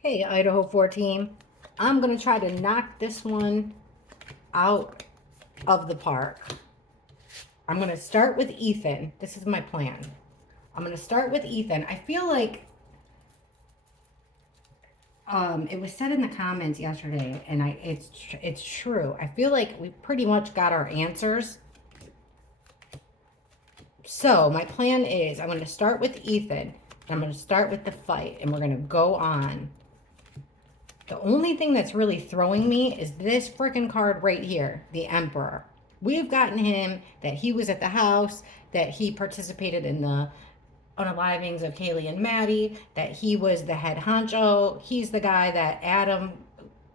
Hey, Idaho 14. I'm going to try to knock this one out of the park. I'm going to start with Ethan. This is my plan. I'm going to start with Ethan. I feel like it was said in the comments yesterday, and it's true. I feel like we pretty much got our answers. So my plan is I'm going to start with Ethan. I'm going to start with the fight, and we're going to go on. The only thing that's really throwing me is this freaking card right here, the Emperor. We've gotten him that he was at the house, that he participated in the unalivings of Kaylee and Maddie, that he was the head honcho. He's the guy that Adam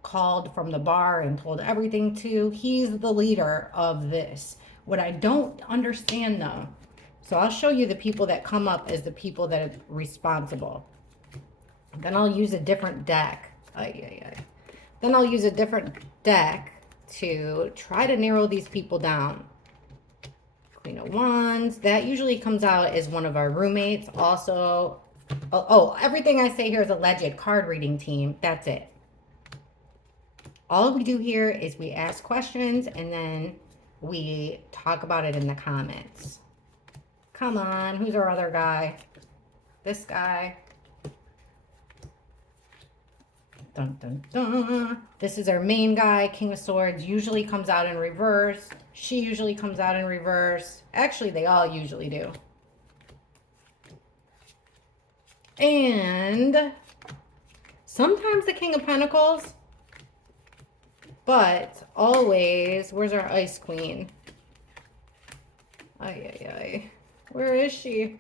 called from the bar and told everything to. He's the leader of this. What I don't understand though, so I'll show you the people that come up as the people that are responsible. Then I'll use a different deck. Then I'll use a different deck to try to narrow these people down. Queen of Wands, that usually comes out as one of our roommates. Also, everything I say here is alleged card reading team. That's it. All we do here is we ask questions and then we talk about it in the comments. Come on, who's our other guy? This guy. Dun, dun, dun. This is our main guy, King of Swords. Usually comes out in reverse. She usually comes out in reverse. Actually, they all usually do. And sometimes the King of Pentacles. But always, where's our Ice Queen? Where is she?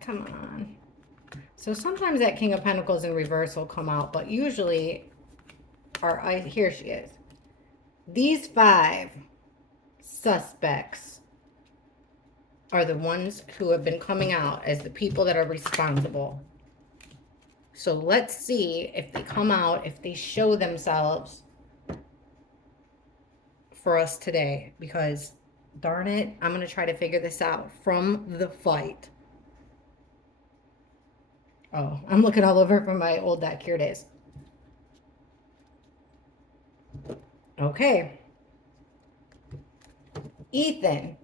Come on. So sometimes that King of Pentacles in reverse will come out, but usually here she is. These 5 suspects are the ones who have been coming out as the people that are responsible. So let's see if they come out, if they show themselves for us today, because darn it, I'm going to try to figure this out from the fight. Oh, I'm looking all over for my old deck. Here it is. Okay. Ethan.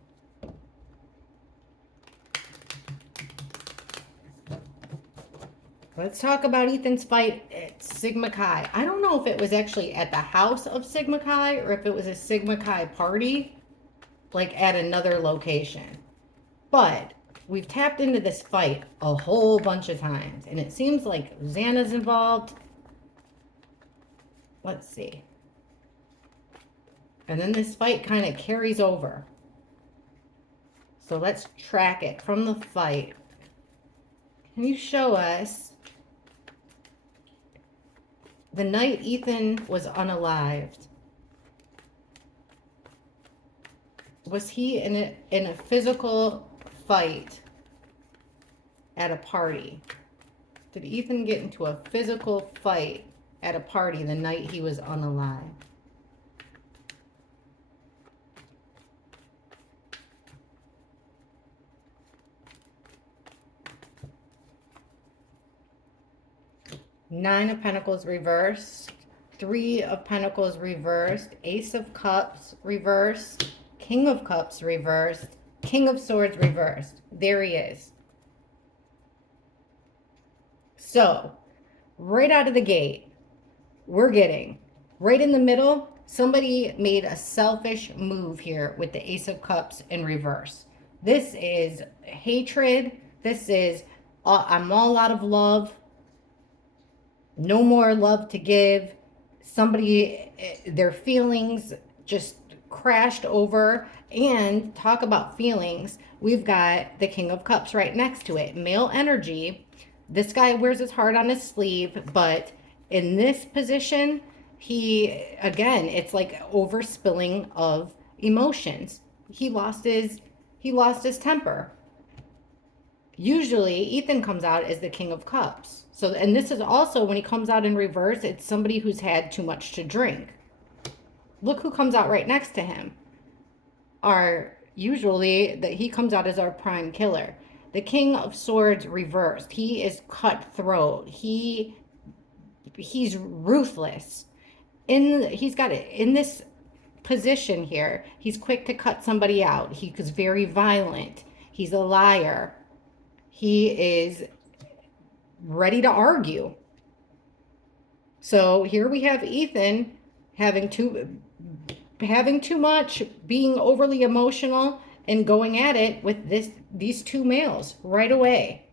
Let's talk about Ethan's fight at Sigma Chi. I don't know if it was actually at the house of Sigma Chi or if it was a Sigma Chi party, like at another location. But we've tapped into this fight a whole bunch of times, and it seems like Xana's involved. Let's see. And then this fight kind of carries over. So let's track it from the fight. Can you show us the night Ethan was unalived? Was he in a physical fight at a party? Did Ethan get into a physical fight at a party the night he was unalived? Nine of Pentacles reversed, 3 of Pentacles reversed, Ace of Cups reversed, King of Cups reversed, King of Swords reversed. There he is. So, right out of the gate, we're getting right in the middle. Somebody made a selfish move here with the Ace of Cups in reverse. This is hatred. This is, I'm all out of love. No more love to give. Somebody, their feelings just crashed over. And talk about feelings, we've got the King of Cups right next to it. Male energy. This guy wears his heart on his sleeve, but in this position, again, it's like overspilling of emotions. He lost his temper. Usually Ethan comes out as the King of Cups. So, and this is also when he comes out in reverse, it's somebody who's had too much to drink. Look who comes out right next to him. Usually that he comes out as our prime killer. The King of Swords reversed. He is cutthroat. He's ruthless. He's got it in this position here. He's quick to cut somebody out. He's very violent. He's a liar. He is ready to argue. So here we have Ethan having too much, being overly emotional, and going at it with these two males right away.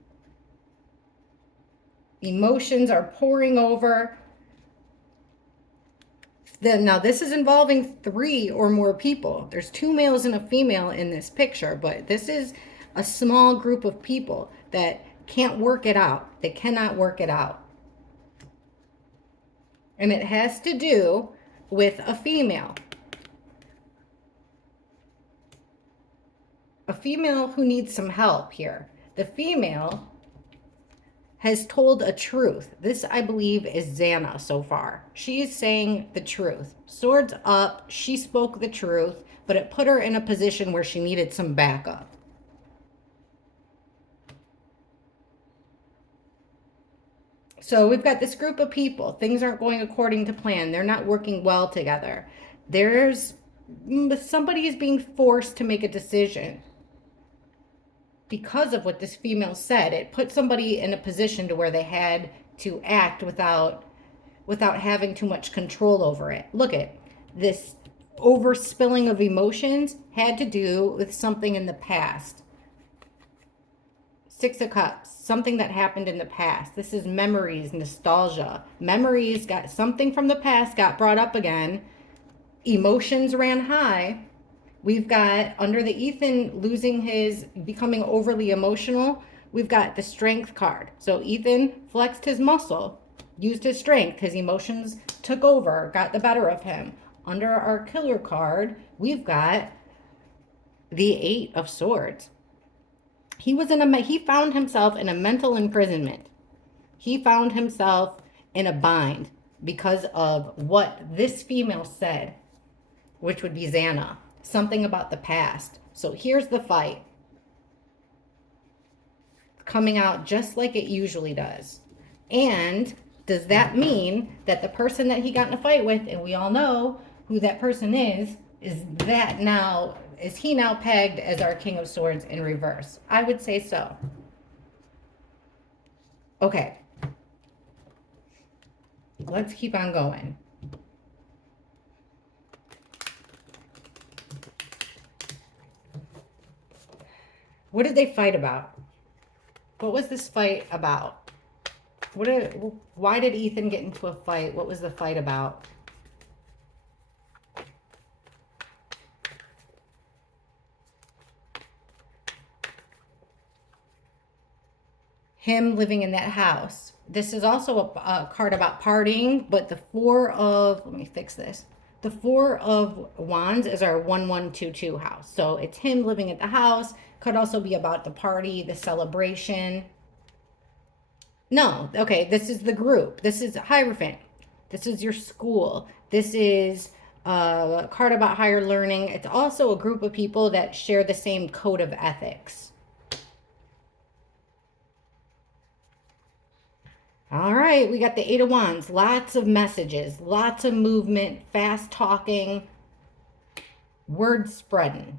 Emotions are pouring over. Now this is involving 3 or more people. There's 2 males and a female in this picture, but this is a small group of people that can't work it out. They cannot work it out. And it has to do with a female. A female who needs some help here. The female has told a truth. This, I believe, is Xana so far. She is saying the truth. Swords up, she spoke the truth, but it put her in a position where she needed some backup. So we've got this group of people. Things aren't going according to plan. They're not working well together. Somebody is being forced to make a decision. Because of what this female said, it put somebody in a position to where they had to act without having too much control over it. Look at this overspilling of emotions had to do with something in the past. 6 of Cups, something that happened in the past. This is memories, nostalgia. Memories, got something from the past got brought up again. Emotions ran high. We've got, under the Ethan becoming overly emotional, we've got the strength card. So Ethan flexed his muscle, used his strength. His emotions took over, got the better of him. Under our killer card, we've got the 8 of Swords. He found himself in a mental imprisonment. He found himself in a bind because of what this female said, which would be Xana. Something about the past. So here's the fight. Coming out just like it usually does. And does that mean that the person that he got in a fight with, and we all know who that person is he now pegged as our King of Swords in reverse? I would say so. Okay. Let's keep on going. What did they fight about? What was this fight about? Why did Ethan get into a fight? What was the fight about? Him living in that house. This is also a card about partying, but let me fix this. The 4 of Wands is our 1122 house. So it's him living at the house. Could also be about the party, the celebration. No, okay, this is the group. This is Hierophant. This is your school. This is a card about higher learning. It's also a group of people that share the same code of ethics. All right, we got the 8 of Wands. Lots of messages, lots of movement, fast talking, word spreading.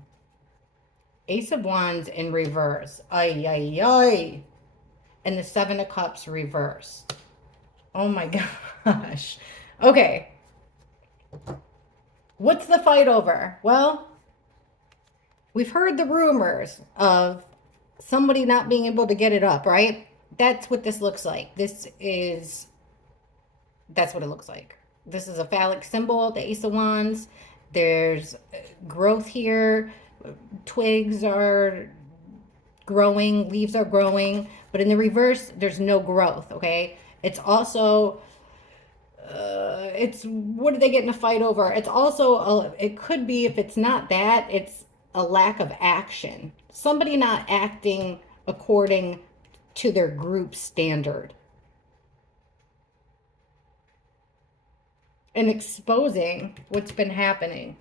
Ace of Wands in reverse. Ay, ay, ay. And the 7 of Cups reverse. Oh my gosh. Okay. What's the fight over? Well, we've heard the rumors of somebody not being able to get it up, right? That's what this looks like. That's what it looks like. This is a phallic symbol, the Ace of Wands. There's growth here. Twigs are growing, leaves are growing, but in the reverse, there's no growth, okay? It's also, what are they getting a fight over? It's also, it could be, if it's not that, it's a lack of action. Somebody not acting according to their group standard. And exposing what's been happening.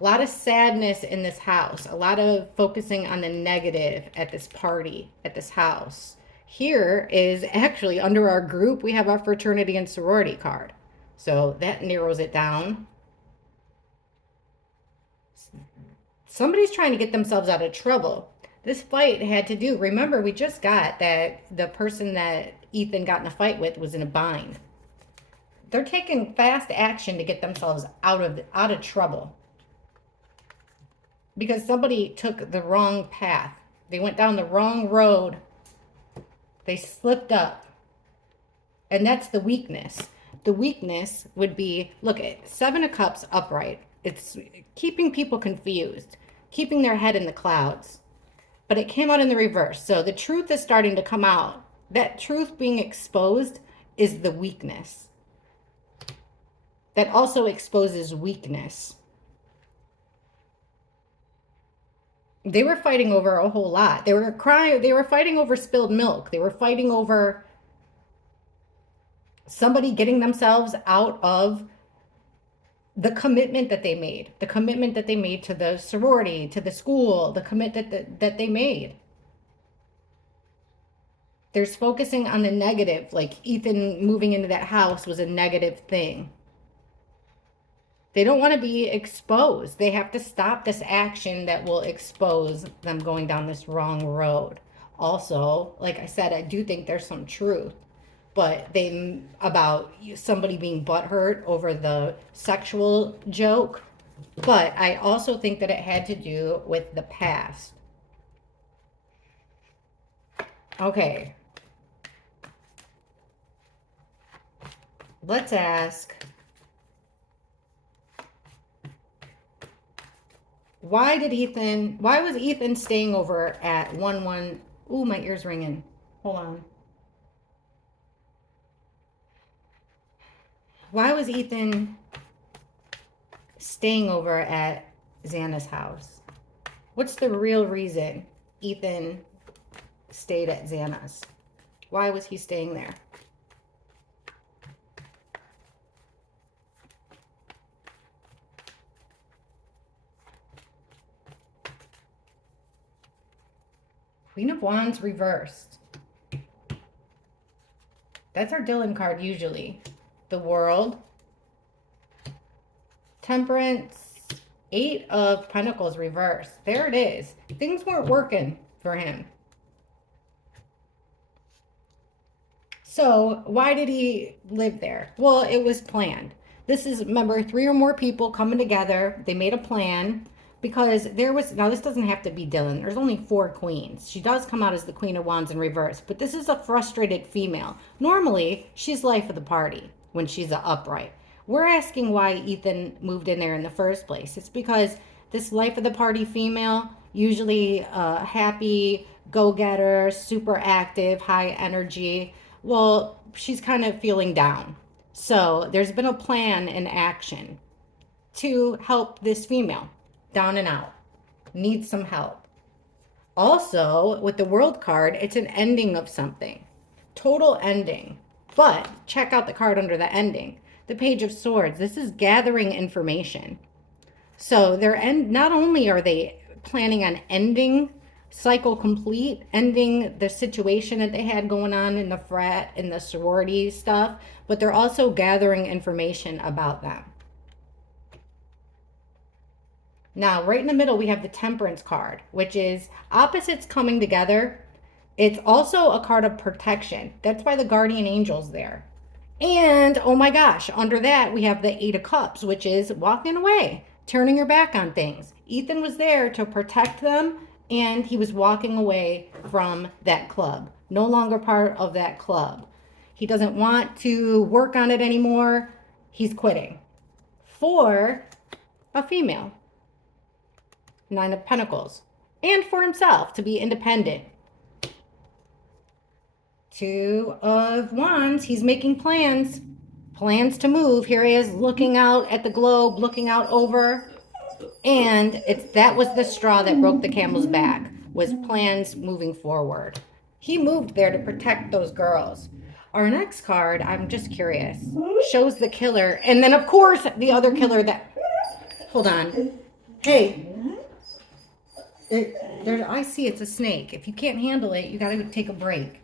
A lot of sadness in this house, a lot of focusing on the negative at this party, at this house. Here is actually under our group, we have our fraternity and sorority card. So that narrows it down. Somebody's trying to get themselves out of trouble. This fight had to do, remember, we just got that the person that Ethan got in a fight with was in a bind. They're taking fast action to get themselves out of trouble because somebody took the wrong path. They went down the wrong road. They slipped up. And that's the weakness. The weakness would be, look at 7 of Cups upright. It's keeping people confused, keeping their head in the clouds. But it came out in the reverse. So the truth is starting to come out. That truth being exposed is the weakness. That also exposes weakness. They were fighting over a whole lot. They were crying. They were fighting over spilled milk. They were fighting over somebody getting themselves out of the commitment that they made, the commitment that they made to the sorority, to the school, the commitment that they made. There's focusing on the negative, like Ethan moving into that house was a negative thing. They don't want to be exposed. They have to stop this action that will expose them going down this wrong road. Also, like I said, I do think there's some truth, but they about somebody being butthurt over the sexual joke. But I also think that it had to do with the past. Okay. Let's ask, why was Ethan staying over at 1-1? Ooh, my ear's ringing. Hold on. Why was Ethan staying over at Xana's house? What's the real reason Ethan stayed at Xana's? Why was he staying there? Queen of Wands reversed. That's our Dylan card usually. The World. Temperance. 8 of Pentacles reversed. There it is. Things weren't working for him. So why did he live there? Well, it was planned. This is, remember, 3 or more people coming together. They made a plan. Because there was, now this doesn't have to be Dylan. There's only 4 queens. She does come out as the Queen of Wands in reverse. But this is a frustrated female. Normally, she's life of the party when she's an upright. We're asking why Ethan moved in there in the first place. It's because this life of the party female, usually happy, go-getter, super active, high energy. Well, she's kind of feeling down. So there's been a plan in action to help this female. Down and out, needs some help. Also, with the World card, it's an ending of something, total ending. But check out the card under the ending, the Page of Swords. This is gathering information. So not only are they planning on ending cycle complete, ending the situation that they had going on in the frat and the sorority stuff, but they're also gathering information about them. Now, right in the middle, we have the Temperance card, which is opposites coming together. It's also a card of protection. That's why the guardian angel's there. And, oh my gosh, under that, we have the 8 of Cups, which is walking away, turning your back on things. Ethan was there to protect them, and he was walking away from that club. No longer part of that club. He doesn't want to work on it anymore. He's quitting. For a female. 9 of Pentacles. And for himself to be independent. 2 of Wands. He's making plans. Plans to move. Here he is looking out at the globe, looking out over. And that was the straw that broke the camel's back, was plans moving forward. He moved there to protect those girls. Our next card, I'm just curious, shows the killer. And then, of course, the other killer that... Hold on. Hey, I see it's a snake. If you can't handle it, you gotta take a break.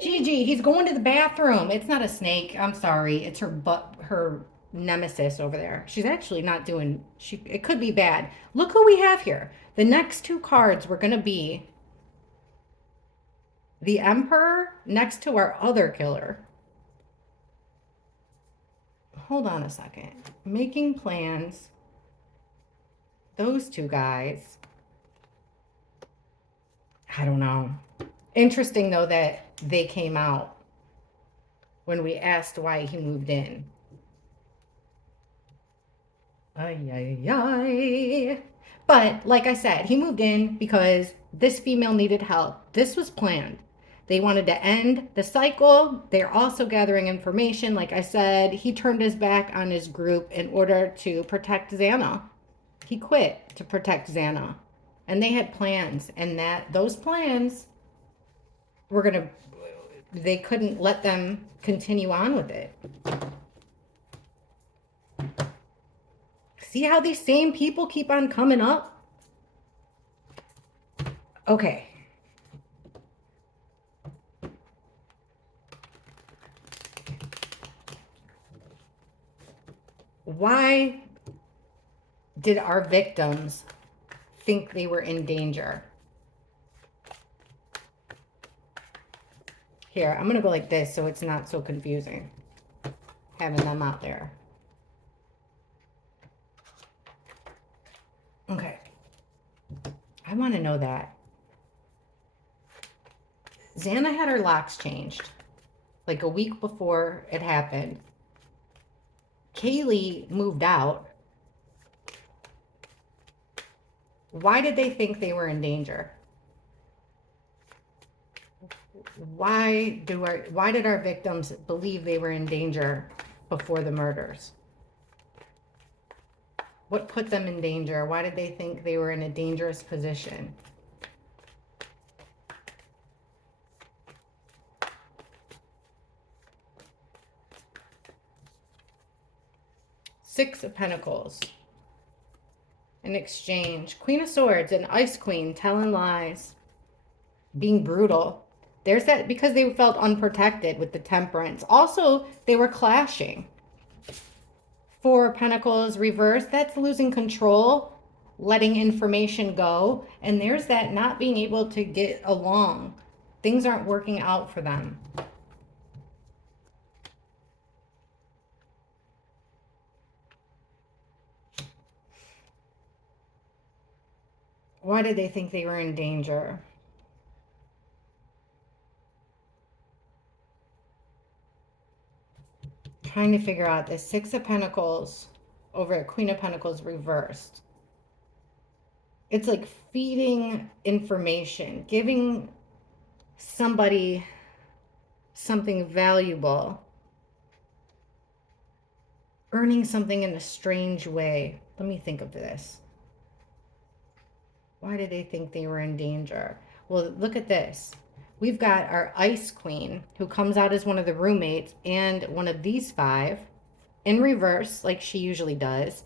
Gigi, he's going to the bathroom. It's not a snake. I'm sorry. It's her nemesis over there. She's actually not doing. It could be bad. Look who we have here. The next two cards were gonna be the Emperor next to our other killer. Hold on a second. Making plans. Those two guys. I don't know. Interesting though that they came out when we asked why he moved in. Ay, ay, ay. But like I said, he moved in because this female needed help. This was planned. They wanted to end the cycle. They're also gathering information. Like I said, he turned his back on his group in order to protect Xana. He quit to protect Xana. And they had plans, and those plans they couldn't let them continue on with it. See how these same people keep on coming up? Okay. Why did our victims think they were in danger? Here, I'm going to go like this so it's not so confusing, having them out there. Okay. I want to know that. Xana had her locks changed like a week before it happened. Kaylee moved out. Why did they think they were in danger? Why did our victims believe they were in danger before the murders? What put them in danger? Why did they think they were in a dangerous position? Six of Pentacles. An exchange. Queen of Swords, an Ice Queen, telling lies. Being brutal. There's that, because they felt unprotected with the Temperance. Also, they were clashing. Four of Pentacles reversed. That's losing control, letting information go. And there's that not being able to get along. Things aren't working out for them. Why did they think they were in danger? Trying to figure out the Six of Pentacles over at Queen of Pentacles reversed. It's like feeding information, giving somebody something valuable, earning something in a strange way. Let me think of this. Why did they think they were in danger? Well, look at this. We've got our Ice Queen, who comes out as one of the roommates and one of these five in reverse, like she usually does.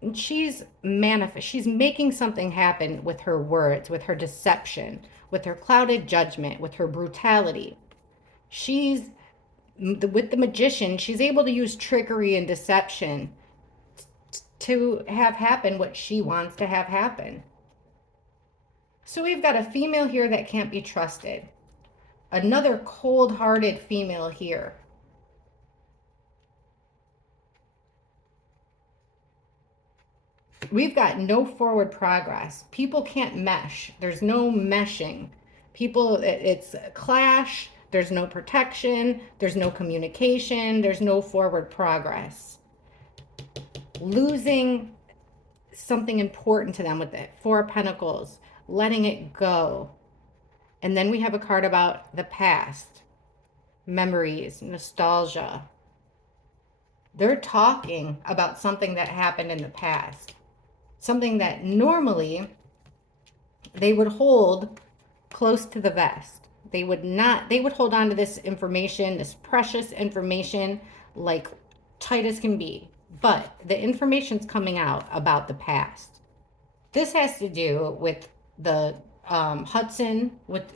And she's making something happen with her words, with her deception, with her clouded judgment, with her brutality. With the Magician, she's able to use trickery and deception to have happen what she wants to have happen. So we've got a female here that can't be trusted. Another cold-hearted female here. We've got no forward progress. People can't mesh. There's no meshing. It's a clash. There's no protection. There's no communication. There's no forward progress. Losing something important to them with it. Four of Pentacles. Letting it go. And then we have a card about the past. Memories, nostalgia. They're talking about something that happened in the past. Something that normally they would hold close to the vest. They would hold on to this information, this precious information, like tight as can be. But the information's coming out about the past. This has to do with the Hudson, with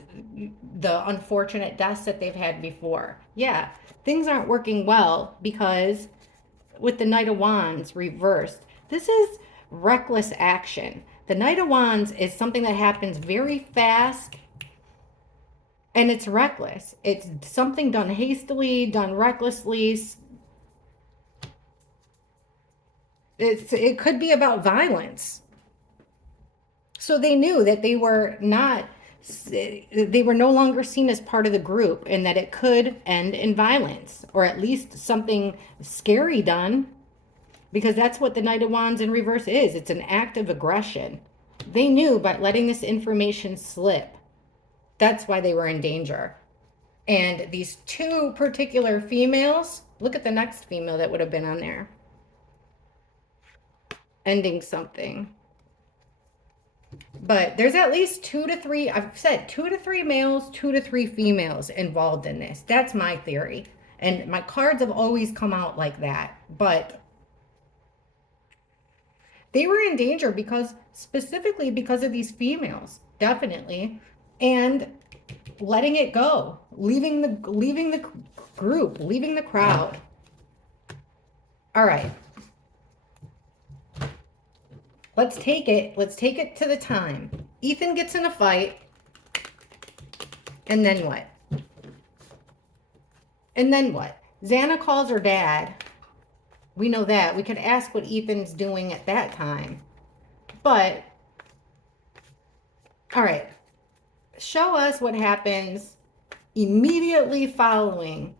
the unfortunate deaths that they've had before. Yeah, things aren't working well because with the Knight of Wands reversed, this is reckless action. The Knight of Wands is something that happens very fast and it's reckless. It's something done hastily, done recklessly. It could be about violence. So they knew that they were no longer seen as part of the group and that it could end in violence or at least something scary done, because that's what the Knight of Wands in reverse is. It's an act of aggression. They knew by letting this information slip. That's why they were in danger. And these two particular females, look at the next female that would have been on there. Ending something. But there's at least 2 to 3, I've said 2 to 3 males, 2 to 3 females involved in this. That's my theory. And my cards have always come out like that. But they were in danger specifically because of these females, definitely. And letting it go, leaving the group, leaving the crowd. All right. Let's take it to the time. Ethan gets in a fight. And then what? And then what? Xana calls her dad. We know that. We could ask what Ethan's doing at that time. But, all right. Show us what happens immediately following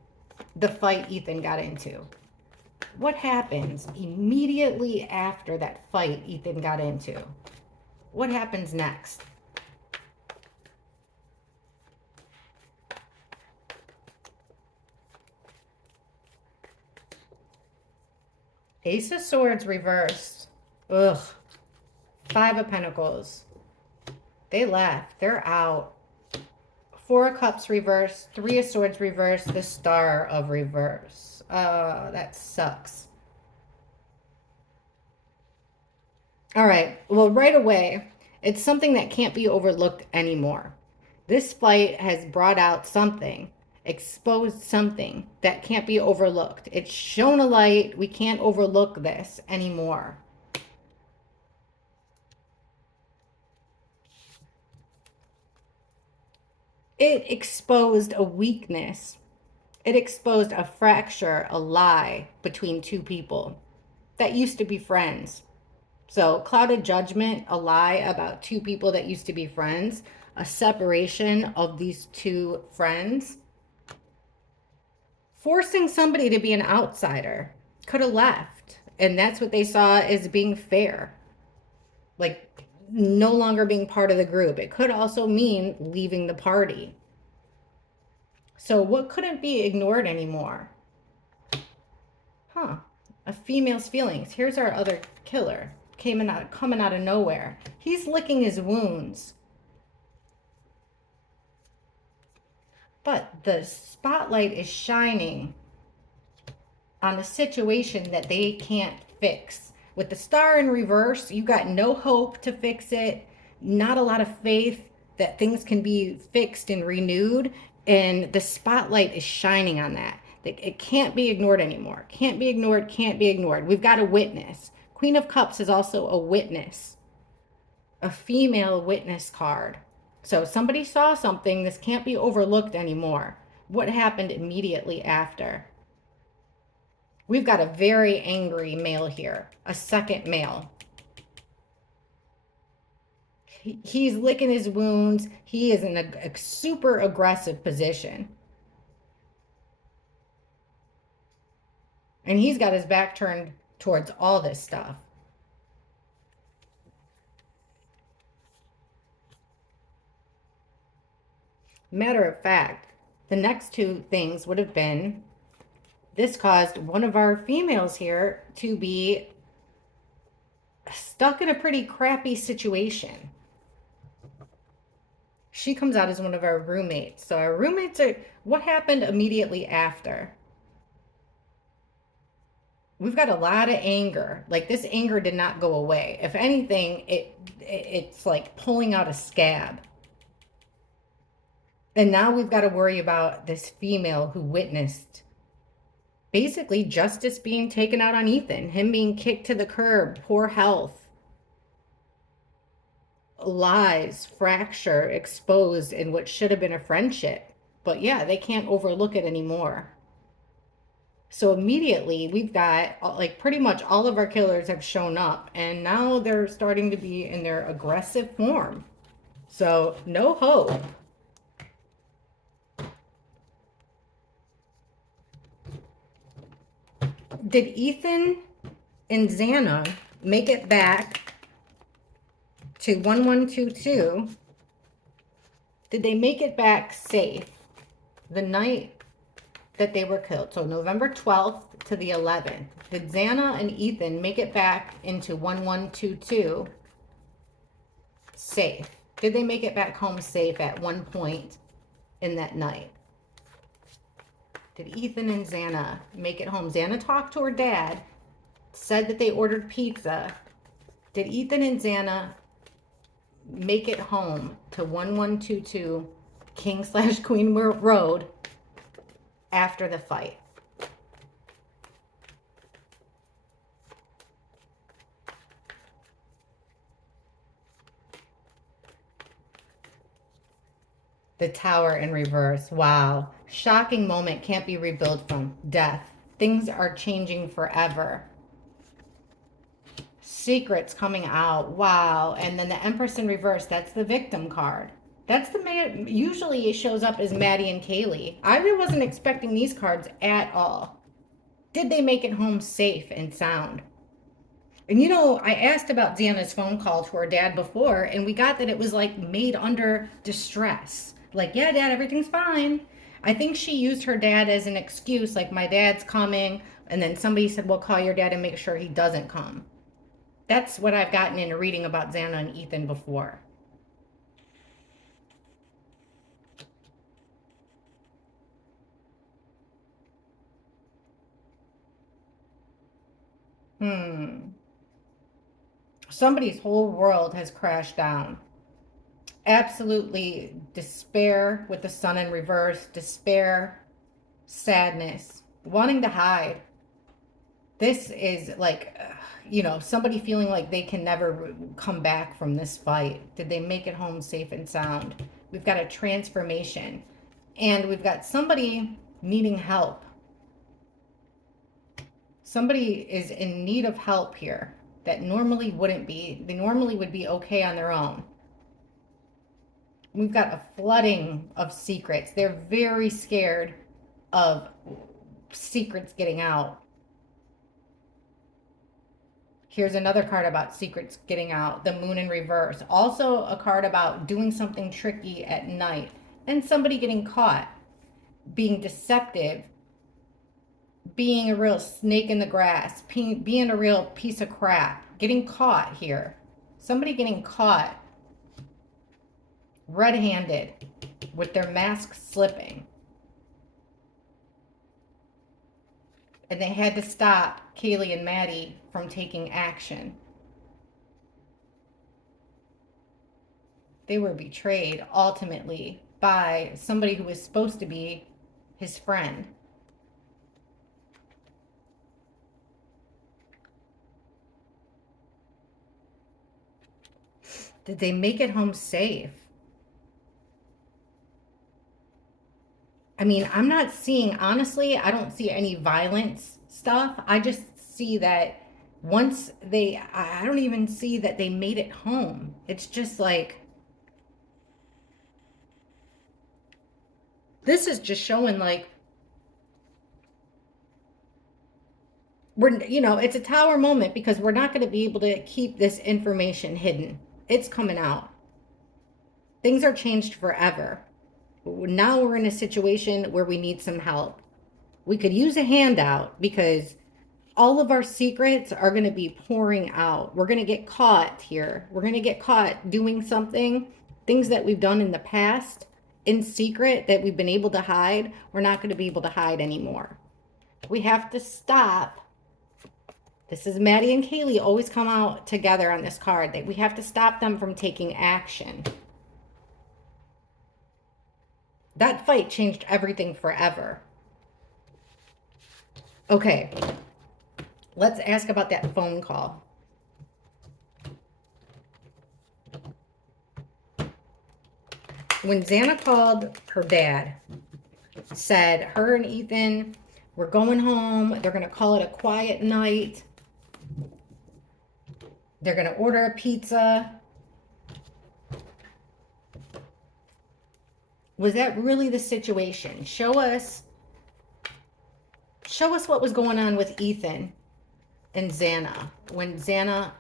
the fight Ethan got into. What happens immediately after that fight Ethan got into? What happens next? Ace of Swords reversed. Ugh. 5 of Pentacles. They left. They're out. 4 of Cups reversed. 3 of Swords reversed. The Star of reverse. That sucks. All right. Well, right away, it's something that can't be overlooked anymore. This fight has brought out something, exposed something that can't be overlooked. It's shown a light. We can't overlook this anymore. It exposed a weakness. It exposed a fracture, a lie between two people that used to be friends. So, clouded judgment, a lie about two people that used to be friends, a separation of these two friends, forcing somebody to be an outsider, could have left. And that's what they saw as being fair. Like, no longer being part of the group. It could also mean leaving the party. So what couldn't be ignored anymore? Huh. A female's feelings. Here's our other killer. Coming out of nowhere. He's licking his wounds. But the spotlight is shining on a situation that they can't fix. With the Star in reverse, you got no hope to fix it. Not a lot of faith that things can be fixed and renewed. And the spotlight is shining on that. It can't be ignored anymore. Can't be ignored, can't be ignored. We've got a witness. Queen of Cups is also a witness. A female witness card. So somebody saw something. This can't be overlooked anymore. What happened immediately after? We've got a very angry male here. A second male. He's licking his wounds. He is in a super aggressive position. And he's got his back turned towards all this stuff. Matter of fact, the next two things would have been, this caused one of our females here to be stuck in a pretty crappy situation. She comes out as one of our roommates. So our roommates are, what happened immediately after? We've got a lot of anger. Like, this anger did not go away. If anything, it's like pulling out a scab. And now we've got to worry about this female who witnessed basically justice being taken out on Ethan, him being kicked to the curb, poor health, lies, fracture exposed in what should have been a friendship. But yeah, they can't overlook it anymore. So immediately we've got like pretty much all of our killers have shown up, and now they're starting to be in their aggressive form. So no hope. Did Ethan and Zanna make it back to 1122? Did they make it back safe the night that they were killed? So November 12th to the 11th. Did Xana and Ethan make it back into 1122 safe? Did they make it back home safe at one point in that night? Did Ethan and Xana make it home? Xana talked to her dad, said that they ordered pizza. Did Ethan and Xana make it home to 1122 King/Queen Road after the fight? The tower in reverse. Wow. Shocking moment, can't be rebuilt from death. Things are changing forever. Secrets coming out. Wow. And then the Empress in reverse, that's the victim card. That's the man. Usually it shows up as Maddie and Kaylee. I really wasn't expecting these cards at all. Did they make it home safe and sound? And you know, I asked about Deanna's phone call to her dad before, and we got that it was like made under distress. Like, yeah, Dad, everything's fine. I think she used her dad as an excuse, like, my dad's coming. And then somebody said, well, call your dad and make sure he doesn't come. That's what I've gotten in a reading about Xana and Ethan before. Somebody's whole world has crashed down. Absolutely despair with the sun in reverse, despair, sadness, wanting to hide. This is like, somebody feeling like they can never come back from this fight. Did they make it home safe and sound? We've got a transformation, and we've got somebody needing help. Somebody is in need of help here that normally wouldn't be. They normally would be okay on their own. We've got a flooding of secrets. They're very scared of secrets getting out. Here's another card about secrets getting out, the moon in reverse. Also a card about doing something tricky at night and somebody getting caught, being deceptive, being a real snake in the grass, being a real piece of crap, getting caught here. Somebody getting caught red-handed with their mask slipping. And they had to stop Kaylee and Maddie from taking action. They were betrayed ultimately by somebody who was supposed to be his friend. Did they make it home safe? I mean, I'm not seeing, honestly, I don't see any violence stuff. I just see that once I don't even see that they made it home. It's just like, this is just showing like, it's a tower moment because we're not going to be able to keep this information hidden. It's coming out. Things are changed forever. Now we're in a situation where we need some help. We could use a handout because all of our secrets are going to be pouring out. We're going to get caught here. We're going to get caught doing things that we've done in the past in secret that we've been able to hide. We're not going to be able to hide anymore. We have to stop This is Maddie and Kaylee always come out together on this card. We have to stop them from taking action. That fight changed everything forever. Okay, let's ask about that phone call. When Xana called her dad, said her and Ethan were going home, they're going to call it a quiet night. They're going to order a pizza. Was that really the situation? Show us what was going on with Ethan and Zanna when Zanna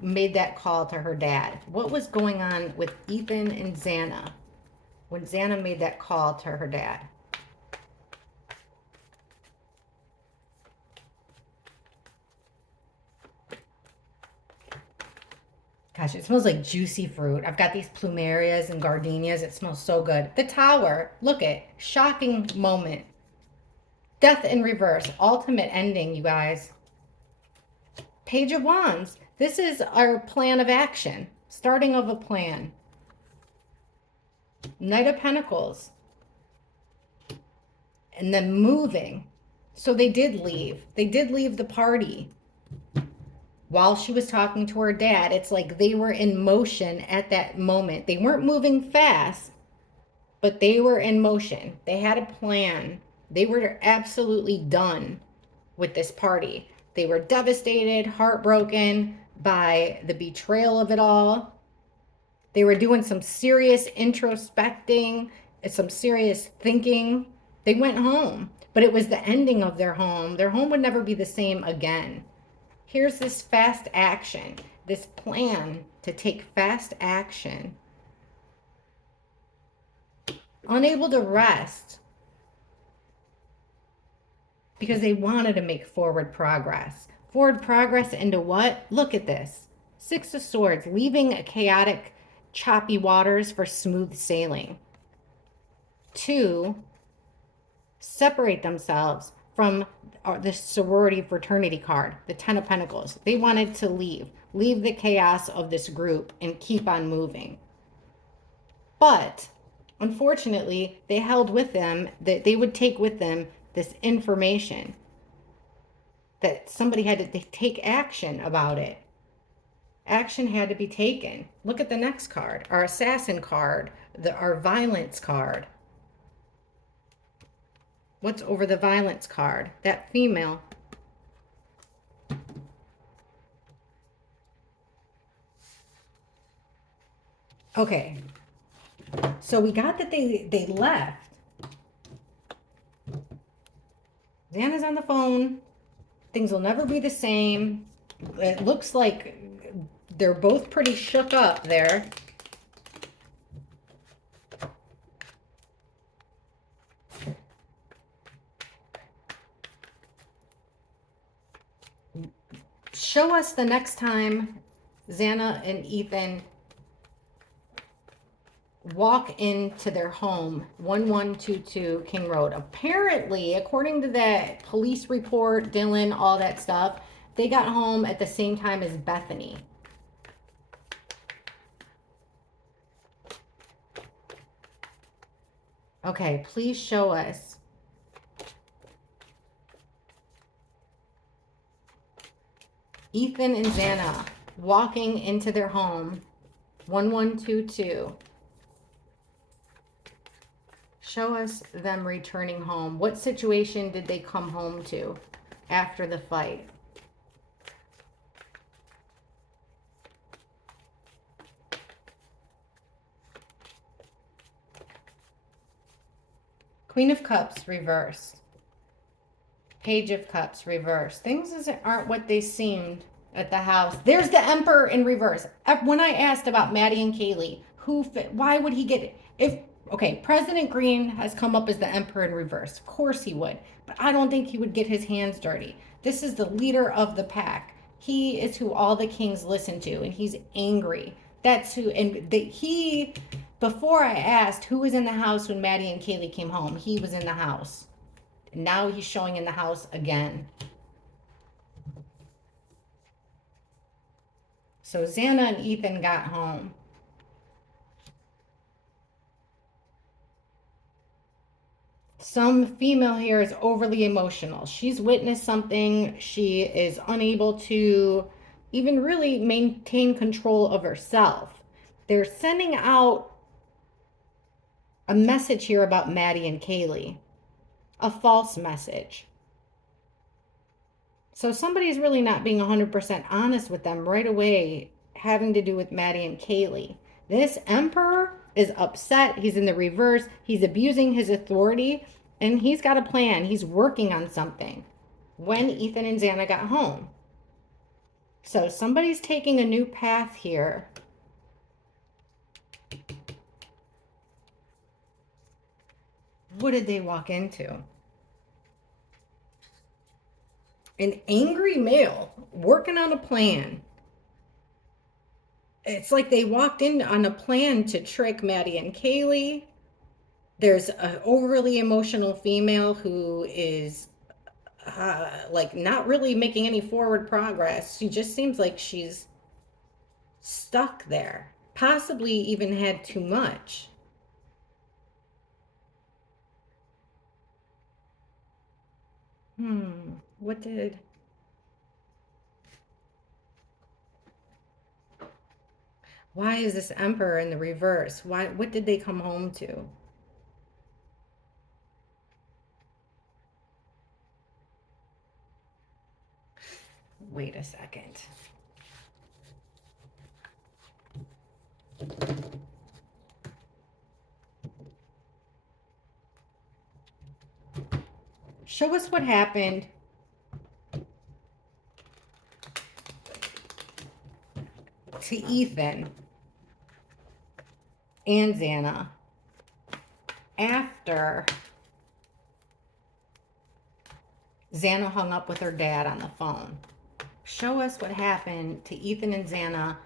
made that call to her dad. What was going on with Ethan and Zanna when Zanna made that call to her dad? Gosh, it smells like juicy fruit. I've got these plumerias and gardenias. It smells so good. The tower, look it, shocking moment. Death in reverse, ultimate ending, you guys. Page of Wands. This is our plan of action, starting of a plan. Knight of Pentacles. And then moving. So they did leave. They did leave the party. While she was talking to her dad, it's like they were in motion at that moment. They weren't moving fast, but they were in motion. They had a plan. They were absolutely done with this party. They were devastated, heartbroken by the betrayal of it all. They were doing some serious introspecting, some serious thinking. They went home, but it was the ending of their home. Their home would never be the same again. Here's this fast action, this plan to take fast action. Unable to rest because they wanted to make forward progress. Forward progress into what? Look at this. Six of Swords, leaving a chaotic, choppy waters for smooth sailing. 2, separate themselves from the sorority fraternity card, the 10 of Pentacles. They wanted to leave the chaos of this group and keep on moving. But unfortunately, they held with them that they would take with them this information that somebody had to take action about it. Action had to be taken. Look at the next card, our assassin card, our violence card. What's over the violence card? That female. Okay. So we got that they left. Xana's on the phone. Things will never be the same. It looks like they're both pretty shook up there. Show us the next time Xana and Ethan walk into their home, 1122 King Road. Apparently, according to that police report, Dylan, all that stuff, they got home at the same time as Bethany. Okay, please show us. Ethan and Xana walking into their home, 1122. Show us them returning home. What situation did they come home to after the fight? Queen of Cups reversed. Page of Cups reversed. Things aren't what they seemed at the house. There's the Emperor in reverse. When I asked about Maddie and Kaylee, why would he get it? Okay, President Green has come up as the Emperor in reverse. Of course he would. But I don't think he would get his hands dirty. This is the leader of the pack. He is who all the kings listen to, and he's angry. That's who, before I asked who was in the house when Maddie and Kaylee came home, he was in the house. Now he's showing in the house again. So Xana and Ethan got home. Some female here is overly emotional. She's witnessed something. She is unable to even really maintain control of herself. They're sending out a message here about Maddie and Kaylee, a false message. So somebody's really not being 100% honest with them right away, having to do with Maddie and Kaylee. This emperor is upset. He's in the reverse. He's abusing his authority, and he's got a plan. He's working on something when Ethan and Zanna got home. So somebody's taking a new path here. What did they walk into? An angry male working on a plan. It's like they walked in on a plan to trick Maddie and Kaylee. There's an overly emotional female who is like not really making any forward progress. She just seems like she's stuck there, possibly even had too much. What did... Why is this emperor in the reverse? What did they come home to? Wait a second. Show us what happened to Ethan and Zanna after Zanna hung up with her dad on the phone. Show us what happened to Ethan and Zanna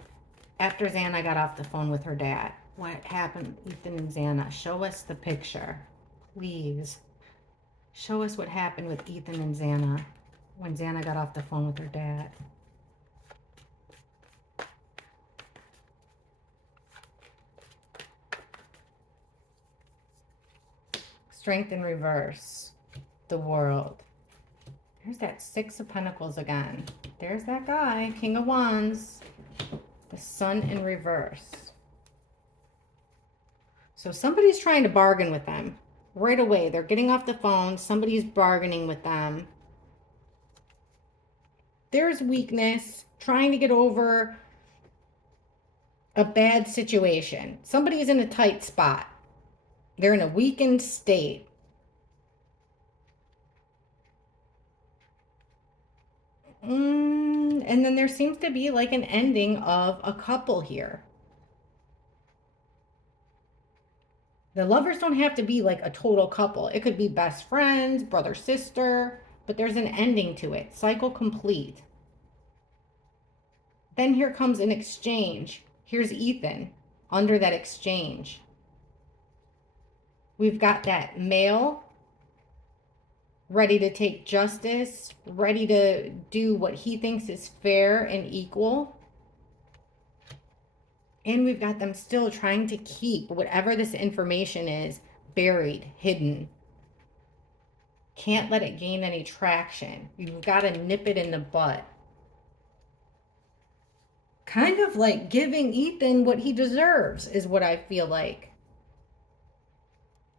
after Zanna got off the phone with her dad. What happened, Ethan and Zanna? Show us the picture, please. Show us what happened with Ethan and Zanna when Zanna got off the phone with her dad. Strength in reverse. The world. There's that Six of Pentacles again. There's that guy, King of Wands. The Sun in reverse. So somebody's trying to bargain with them. Right away, they're getting off the phone. Somebody's bargaining with them. There's weakness, trying to get over a bad situation. Somebody's in a tight spot. They're in a weakened state. And then there seems to be like an ending of a couple here. The lovers don't have to be like a total couple. It could be best friends, brother, sister, but there's an ending to it. Cycle complete. Then here comes an exchange. Here's Ethan under that exchange. We've got that male ready to take justice, ready to do what he thinks is fair and equal. And we've got them still trying to keep whatever this information is buried, hidden. Can't let it gain any traction. You've got to nip it in the butt. Kind of like giving Ethan what he deserves is what I feel like.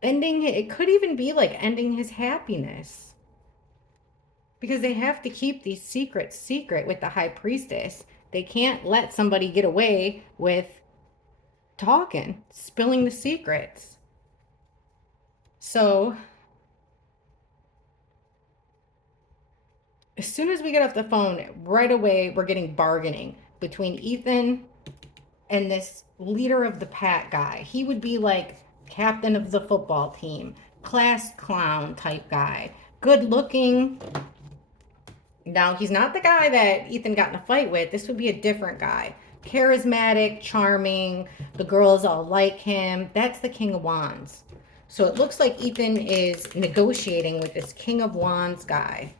Ending it could even be like ending his happiness. Because they have to keep these secrets secret with the High Priestess. They can't let somebody get away with talking, spilling the secrets. So, as soon as we get off the phone, right away, we're getting bargaining between Ethan and this leader of the pack guy. He would be like captain of the football team, class clown type guy, good looking. Now, he's not the guy that Ethan got in a fight with. This would be a different guy. Charismatic, charming. The girls all like him. That's the King of Wands. So it looks like Ethan is negotiating with this King of Wands guy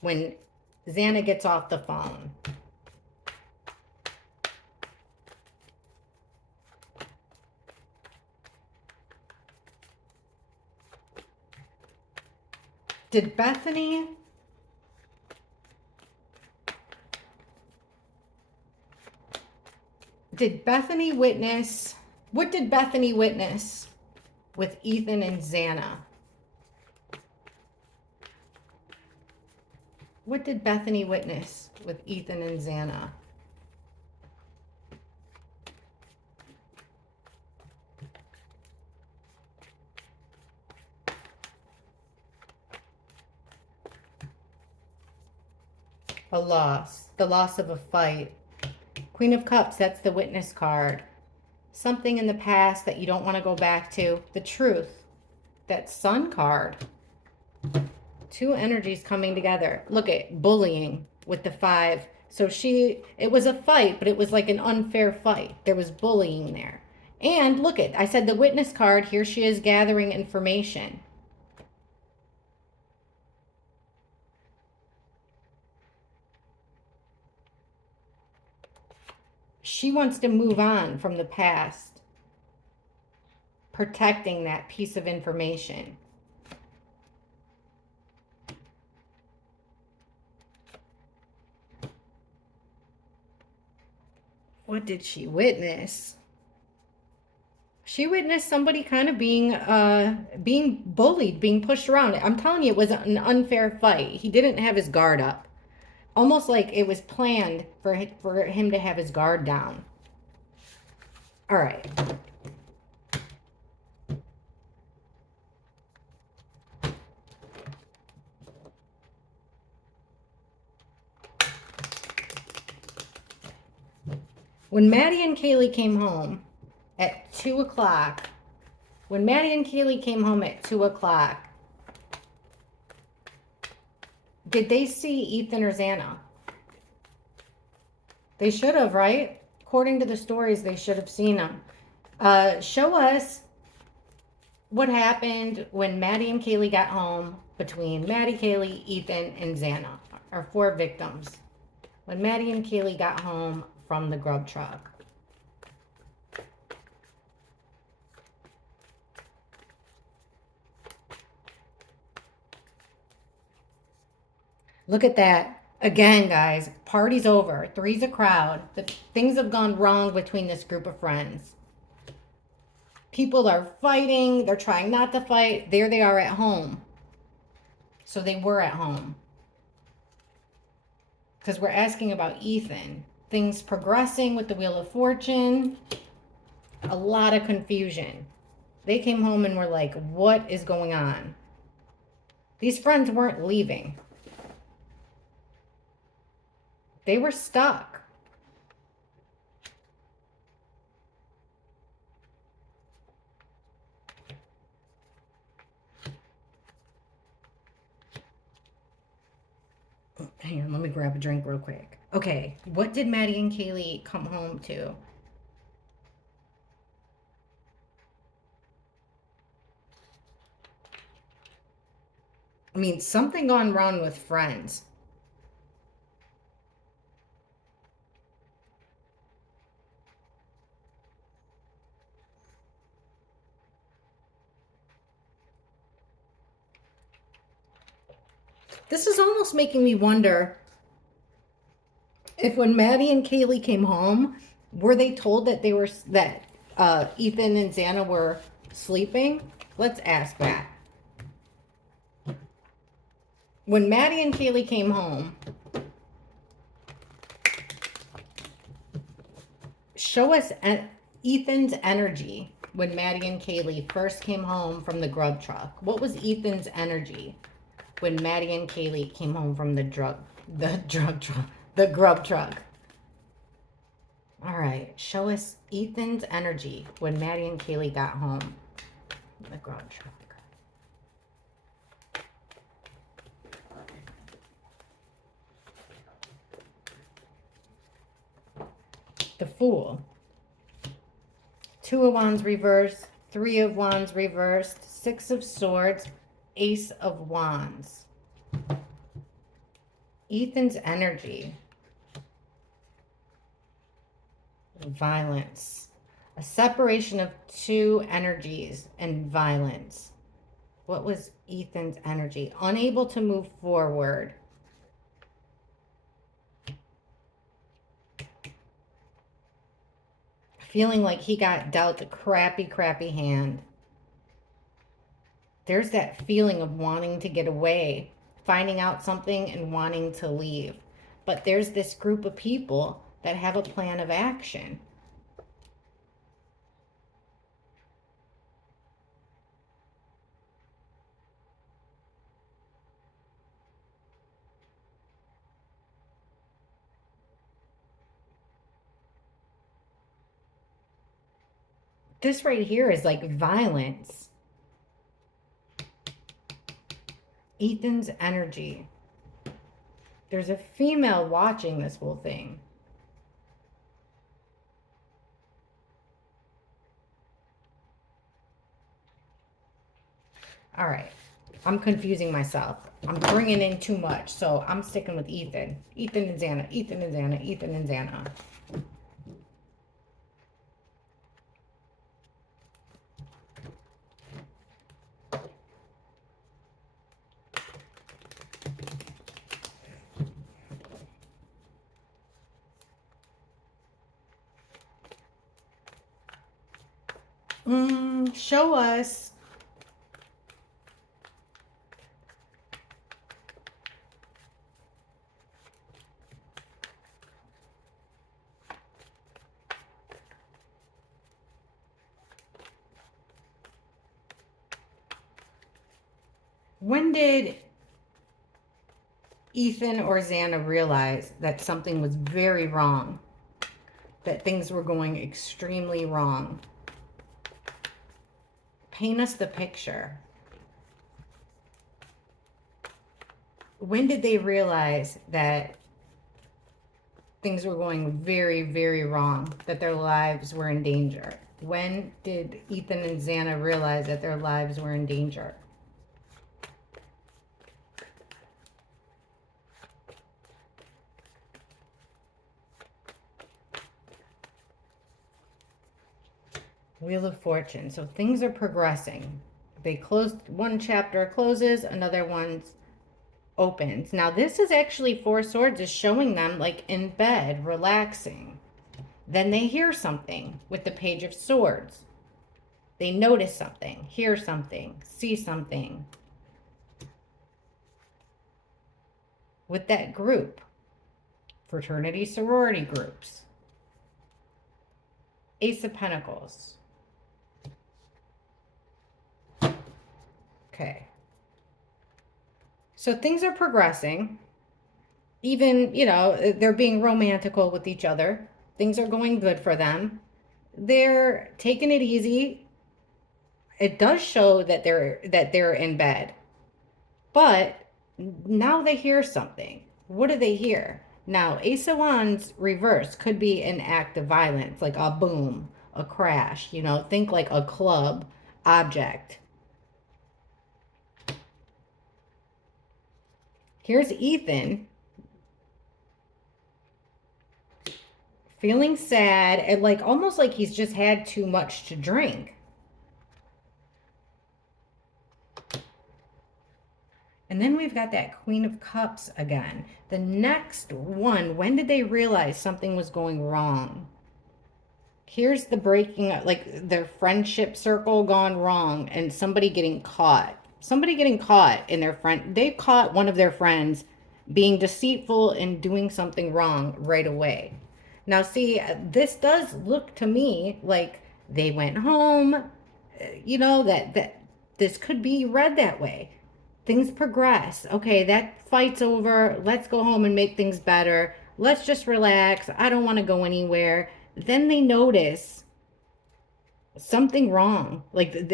when Xana gets off the phone. Did Bethany witness? What did Bethany witness with Ethan and Zanna? What did Bethany witness with Ethan and Zanna? A loss. The loss of a fight. Queen of Cups, that's the witness card. Something in the past that you don't want to go back to. The truth. That Sun card. Two energies coming together. Look at bullying with the 5. So it was a fight, but it was like an unfair fight. There was bullying there. And look at, I said the witness card, here she is gathering information. She wants to move on from the past, protecting that piece of information. What did she witness? She witnessed somebody kind of being bullied, being pushed around. I'm telling you, it was an unfair fight. He didn't have his guard up. Almost like it was planned for him to have his guard down. All right. When Maddie and Kaylee came home at 2 o'clock, did they see Ethan or Xana? They should have, right? According to the stories, they should have seen them. Show us what happened when Maddie and Kaylee got home between Maddie, Kaylee, Ethan, and Xana, our 4 victims. When Maddie and Kaylee got home from the grub truck. Look at that. Again, guys, party's over. 3's a crowd. Things have gone wrong between this group of friends. People are fighting. They're trying not to fight. There they are at home. So they were at home. Because we're asking about Ethan. Things progressing with the Wheel of Fortune. A lot of confusion. They came home and were like, what is going on? These friends weren't leaving. They were stuck. Hang on, let me grab a drink real quick. Okay, what did Maddie and Kaylee come home to? I mean, something gone wrong with friends. This is almost making me wonder if when Maddie and Kaylee came home, were they told that Ethan and Xana were sleeping? Let's ask that. When Maddie and Kaylee came home, show us Ethan's energy when Maddie and Kaylee first came home from the grub truck. What was Ethan's energy when Maddie and Kaylee came home from the grub truck? All right, show us Ethan's energy when Maddie and Kaylee got home from the grub truck. The Fool. 2 of Wands reversed, 3 of Wands reversed, 6 of Swords, Ace of Wands. Ethan's energy. Violence. A separation of 2 energies and violence. What was Ethan's energy? Unable to move forward. Feeling like he got dealt a crappy, crappy hand. There's that feeling of wanting to get away, finding out something and wanting to leave. But there's this group of people that have a plan of action. This right here is like violence. Ethan's energy. There's a female watching this whole thing. All right. I'm confusing myself. I'm bringing in too much, so I'm sticking with Ethan. Ethan and Zanna. Ethan and Zanna. Ethan and Zanna. Show us. When did Ethan or Xana realize that something was very wrong? That things were going extremely wrong? Paint us the picture. When did they realize that things were going very, very wrong? That their lives were in danger? When did Ethan and Xana realize that their lives were in danger? Wheel of Fortune. So things are progressing. They closed, one chapter closes, another one's opens. Now this is actually Four Swords is showing them like in bed, relaxing. Then they hear something with the Page of Swords. They notice something, hear something, see something. With that group, fraternity, sorority groups. Ace of Pentacles. Okay. So things are progressing. Even, you know, they're being romantical with each other. Things are going good for them. They're taking it easy. It does show that they're in bed. But now they hear something. What do they hear? Now, Ace of Wands reverse could be an act of violence, like a boom, a crash, you know, think like a club object. Here's Ethan feeling sad and like almost like he's just had too much to drink. And then we've got that Queen of Cups again. The next one, when did they realize something was going wrong? Here's the breaking, like their friendship circle gone wrong and somebody getting caught. Somebody getting caught in their friend. They caught one of their friends being deceitful and doing something wrong right away. Now, see, this does look to me like they went home, you know, that this could be read that way. Things progress. Okay, that fight's over. Let's go home and make things better. Let's just relax. I don't want to go anywhere. Then they notice something wrong. Like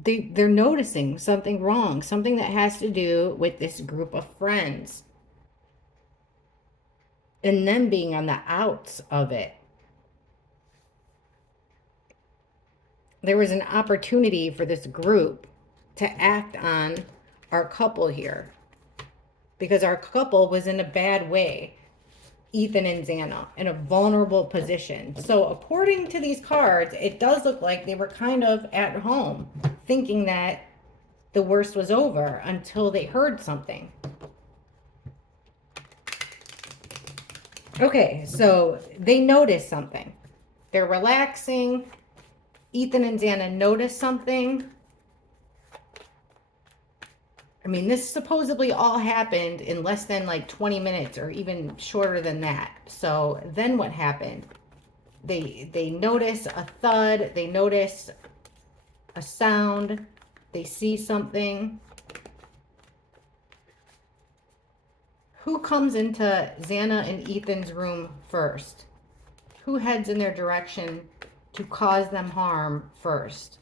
they're noticing something wrong, something that has to do with this group of friends. And them being on the outs of it. There was an opportunity for this group to act on our couple here. Because our couple was in a bad way. Ethan and Zanna in a vulnerable position. So according to these cards, it does look like they were kind of at home, thinking that the worst was over until they heard something. Okay, so they notice something. They're relaxing. Ethan and Zanna notice something. I mean, this supposedly all happened in less than like 20 minutes or even shorter than that. So then what happened? They notice a thud. They notice a sound. They see something. Who comes into Zanna and Ethan's room first? Who heads in their direction to cause them harm first?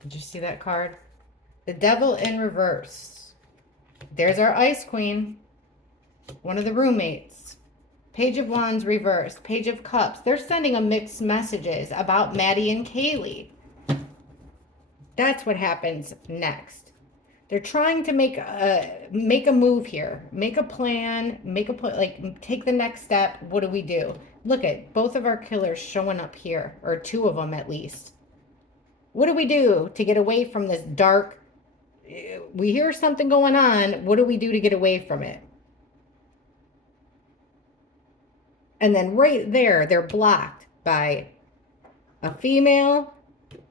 Did you see that card? The Devil in reverse. There's our Ice Queen. One of the roommates. Page of Wands reversed. Page of Cups. They're sending a mixed messages about Maddie and Kaylee. That's what happens next. They're trying to make a move here. Make a plan. Like take the next step. What do we do? Look at both of our killers showing up here, or two of them at least. What do we do to get away from this dark? We hear something going on. What do we do to get away from it? And then right there, they're blocked by a female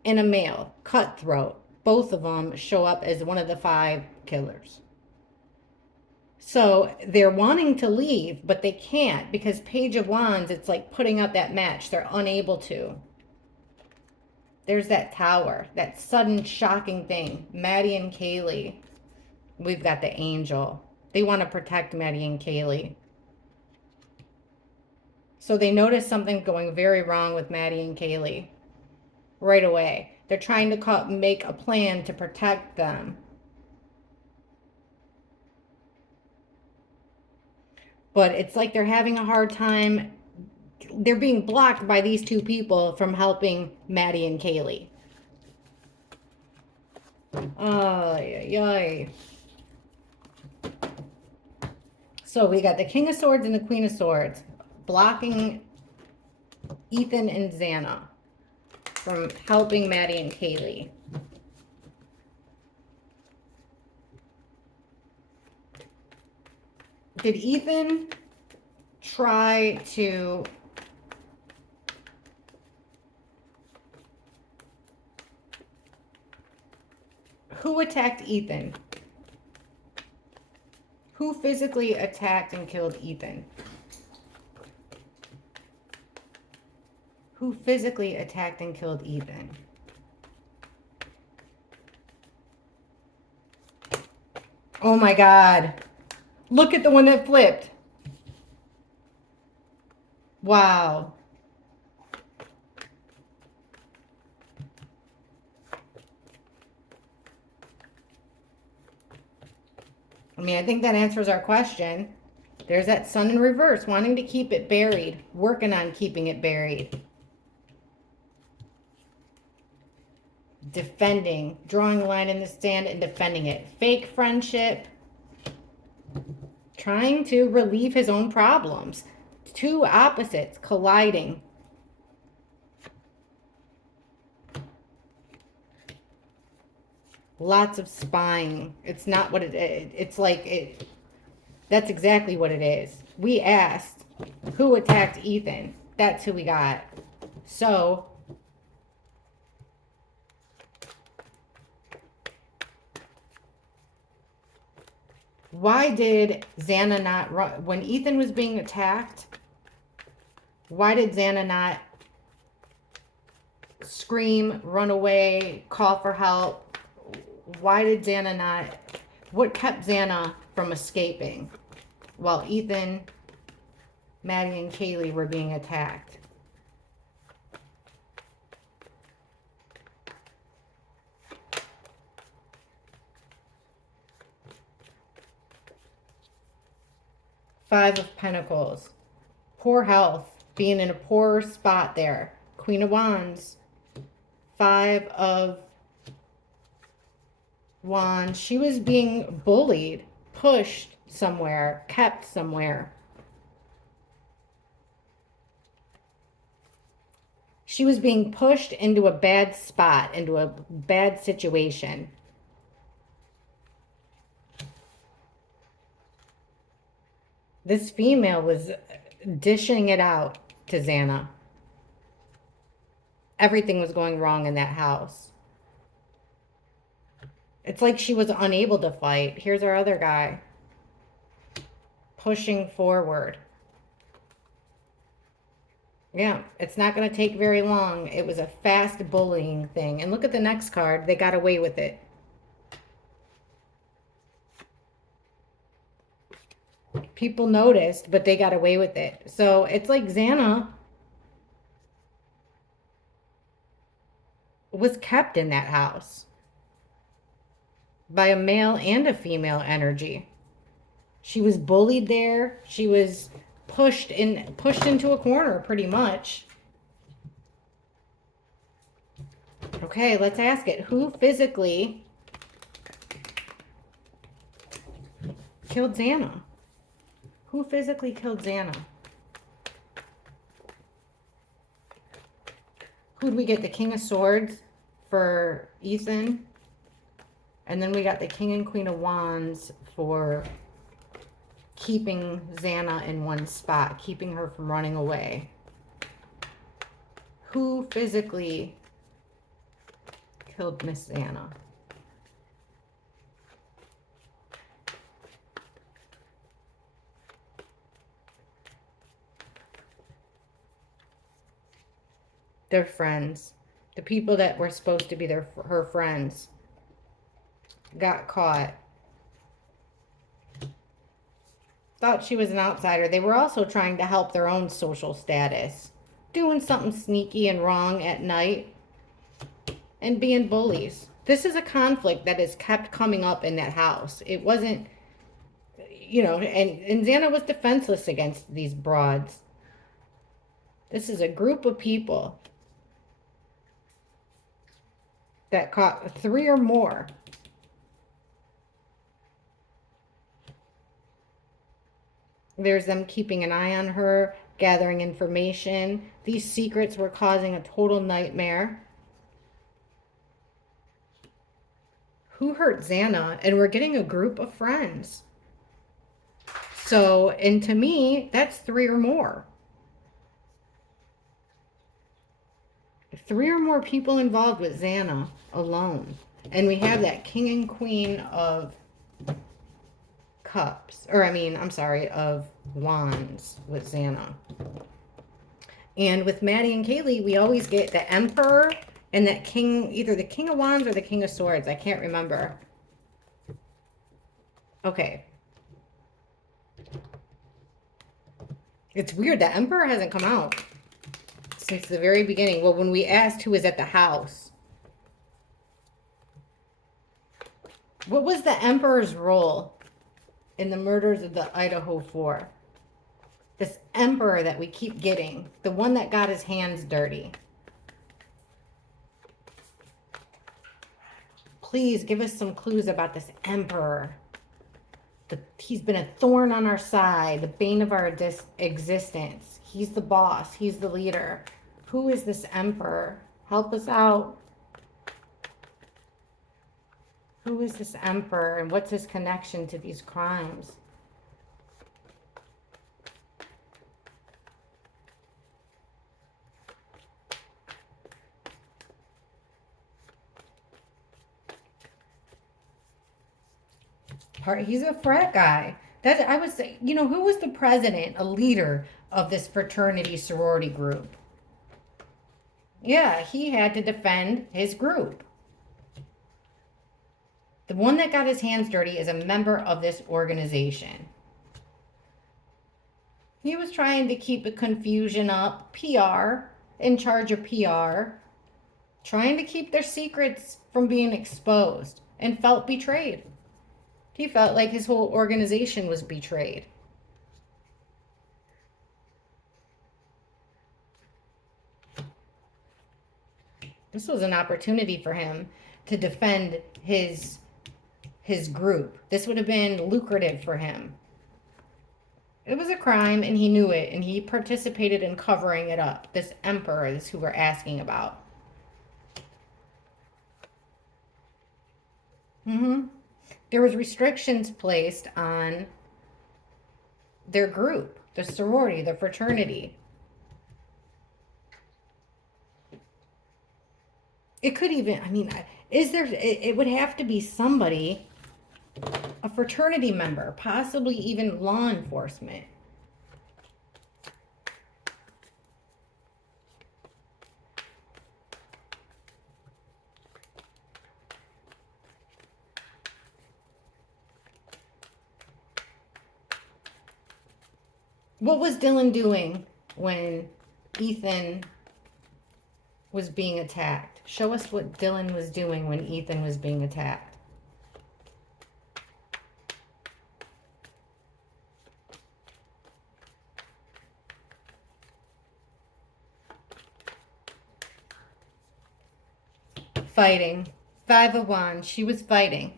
and a male. Cutthroat. Both of them show up as one of the 5 killers. So they're wanting to leave, but they can't because Page of Wands, it's like putting out that match. They're unable to. There's that tower, that sudden shocking thing. Maddie and Kaylee. We've got the angel. They want to protect Maddie and Kaylee. So they notice something going very wrong with Maddie and Kaylee right away. They're trying to make a plan to protect them. But it's like they're having a hard time. They're being blocked by these 2 people from helping Maddie and Kaylee. Ay. So we got the King of Swords and the Queen of Swords blocking Ethan and Zanna from helping Maddie and Kaylee. Did Ethan try to who attacked Ethan? Who physically attacked and killed Ethan? Who physically attacked and killed Ethan? Oh my God. Look at the one that flipped. Wow. I mean, I think that answers our question. There's that Sun in reverse, wanting to keep it buried, working on keeping it buried. Defending, drawing a line in the sand and defending it. Fake friendship. Trying to relieve his own problems. 2 opposites colliding. Lots of spying. It's not what it is. It's like it. That's exactly what it is. We asked who attacked Ethan. That's who we got. So why did Xana not run when Ethan was being attacked? Why did Xana not scream, run away, call for help? Why did Xana not... What kept Xana from escaping while Ethan, Maddie, and Kaylee were being attacked? Five of Pentacles. Poor health. Being in a poor spot there. Queen of Wands. 5 of Wands. She was being bullied, pushed somewhere, kept somewhere. She was being pushed into a bad spot, into a bad situation. This female was dishing it out to Xana. Everything was going wrong in that house. It's like she was unable to fight. Here's our other guy pushing forward. Yeah, it's not going to take very long. It was a fast bullying thing. And look at the next card. They got away with it. People noticed, but they got away with it. So it's like Xana was kept in that house by a male and a female energy. She was bullied there. She was pushed into a corner pretty much. Okay, let's ask it. Who physically killed Xana? Who physically killed Xana? Who'd we get? The King of Swords for Ethan. And then we got the King and Queen of Wands for keeping Xana in one spot, keeping her from running away. Who physically killed Miss Xana? Their friends. The people that were supposed to be her friends got caught. Thought she was an outsider. They were also trying to help their own social status. Doing something sneaky and wrong at night. And being bullies. This is a conflict that has kept coming up in that house. It wasn't, you know, and Xana was defenseless against these broads. This is a group of people that caught 3 or more. There's them keeping an eye on her, gathering information. These secrets were causing a total nightmare. Who hurt Xana? And we're getting a group of friends. So, and to me, that's 3 or more. 3 or more people involved with Xana alone. And we have that King and Queen of Cups. Or, of Wands with Xana. And with Maddie and Kaylee, we always get the Emperor and that King, either the King of Wands or the King of Swords. I can't remember. Okay. It's weird. The Emperor hasn't come out since the very beginning. Well, when we asked who was at the house. What was the Emperor's role in the murders of the Idaho 4? This Emperor that we keep getting. The one that got his hands dirty. Please give us some clues about this Emperor. He's been a thorn on our side. The bane of our existence. He's the boss. He's the leader. Who is this Emperor? Help us out. Who is this Emperor and what's his connection to these crimes? He's a frat guy. That I would say, you know, who was the president, a leader of this fraternity sorority group? Yeah, he had to defend his group. The one that got his hands dirty is a member of this organization. He was trying to keep the confusion up. PR, in charge of PR. Trying to keep their secrets from being exposed. And felt betrayed. He felt like his whole organization was betrayed. This was an opportunity for him to defend his group. This would have been lucrative for him. It was a crime and he knew it and he participated in covering it up. This emperor is who we're asking about. There was restrictions placed on their group, the sorority, the fraternity. It could even, I mean, is there, it would have to be somebody, a fraternity member, possibly even law enforcement. What was Dylan doing when Ethan was being attacked? Show us what Dylan was doing when Ethan was being attacked. Fighting. 5 of Wands. She was fighting.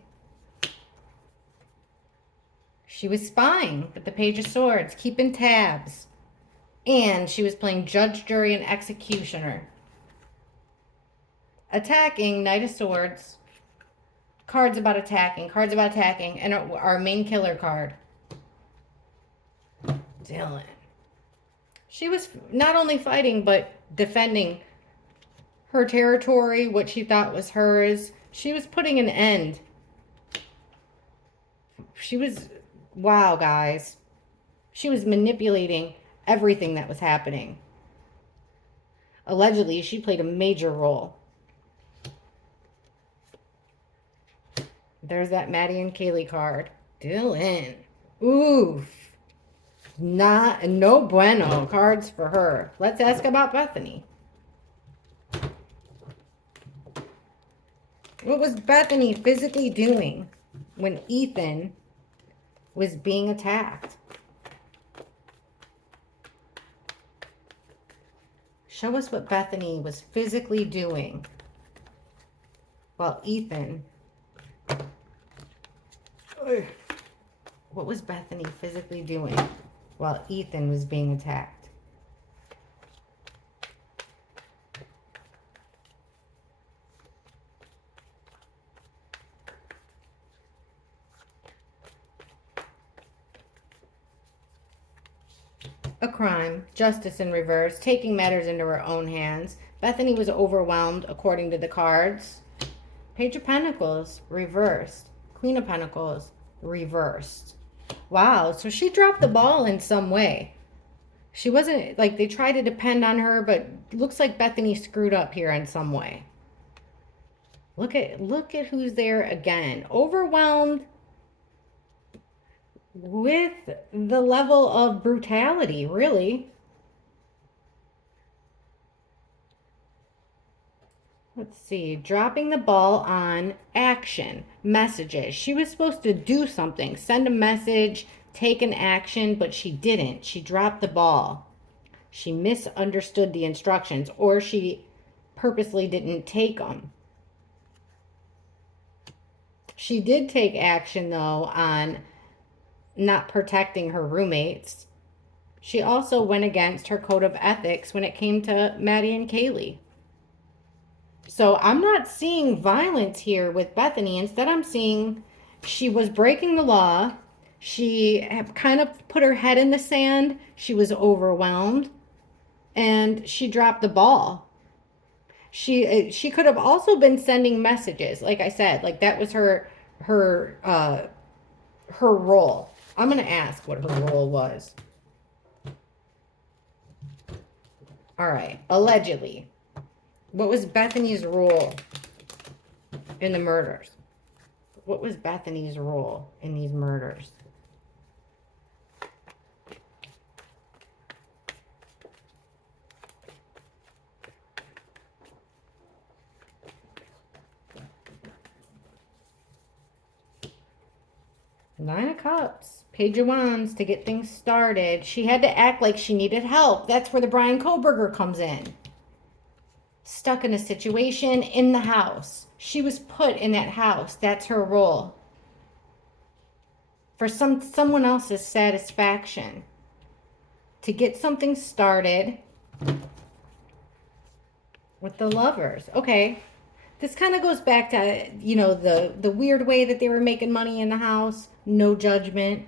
She was spying with the Page of Swords, keeping tabs. And she was playing judge, jury, and executioner. Attacking, Knight of Swords. Cards about attacking, and our main killer card. Dylan. She was not only fighting, but defending her territory, what she thought was hers. She was putting an end. She was, wow, guys. She was manipulating everything that was happening. Allegedly, she played a major role. There's that Maddie and Kaylee card. Dylan. Oof. No bueno cards for her. Let's ask about Bethany. What was Bethany physically doing when Ethan was being attacked? Show us what Bethany was physically doing while Ethan... What was Bethany physically doing while Ethan was being attacked? A crime, justice in reverse, taking matters into her own hands. Bethany was overwhelmed according to the cards. Page of Pentacles, reversed. Queen of Pentacles, reversed. Wow, so she dropped the ball in some way. She wasn't, like, they tried to depend on her, but looks like Bethany screwed up here in some way. Look at who's there again. Overwhelmed with the level of brutality, really. Let's see, dropping the ball on action, messages. She was supposed to do something, send a message, take an action, but she didn't. She dropped the ball. She misunderstood the instructions, or she purposely didn't take them. She did take action, though, on not protecting her roommates. She also went against her code of ethics when it came to Maddie and Kaylee. So I'm not seeing violence here with Bethany. Instead, I'm seeing she was breaking the law. She kind of put her head in the sand. She was overwhelmed. And she dropped the ball. She could have also been sending messages. Like I said, like that was her role. I'm going to ask what her role was. All right. Allegedly. What was Bethany's role in the murders? What was Bethany's role in these murders? Nine of Cups, Page of Wands to get things started. She had to act like she needed help. That's where the Brian Koberger comes in. Stuck in a situation in the house. She was put in that house. That's her role. For someone else's satisfaction. to get something started with the Lovers. Okay. This kind of goes back to, the weird way that they were making money in the house. No judgment.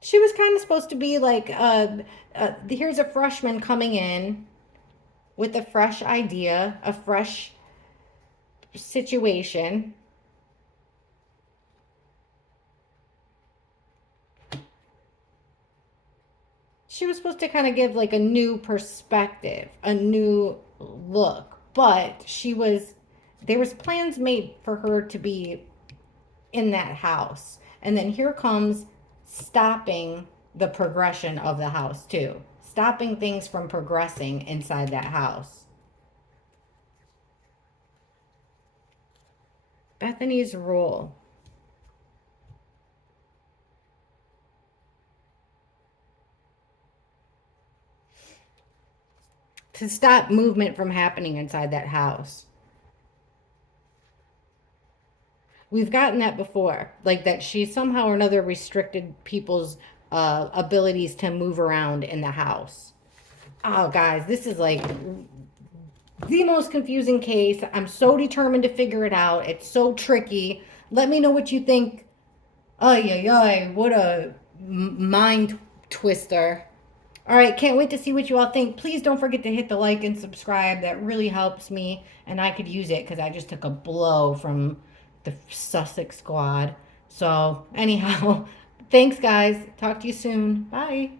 She was kind of supposed to be like, here's a freshman coming in with a fresh idea, a fresh situation. She was supposed to kind of give like a new perspective, a new look, but there was plans made for her to be in that house. And then here comes stopping the progression of the house too. Stopping things from progressing inside that house. Bethany's role. To stop movement from happening inside that house. We've gotten that before, like that she somehow or another restricted people's abilities to move around in the house. Oh, guys, this is like the most confusing case. I'm so determined to figure it out. It's so tricky. Let me know what you think. Ay, ay, ay, what a mind twister. All right, can't wait to see what you all think. Please don't forget to hit the like and subscribe. That really helps me, and I could use it because I just took a blow from the Sussex squad. So, anyhow, thanks, guys. Talk to you soon. Bye.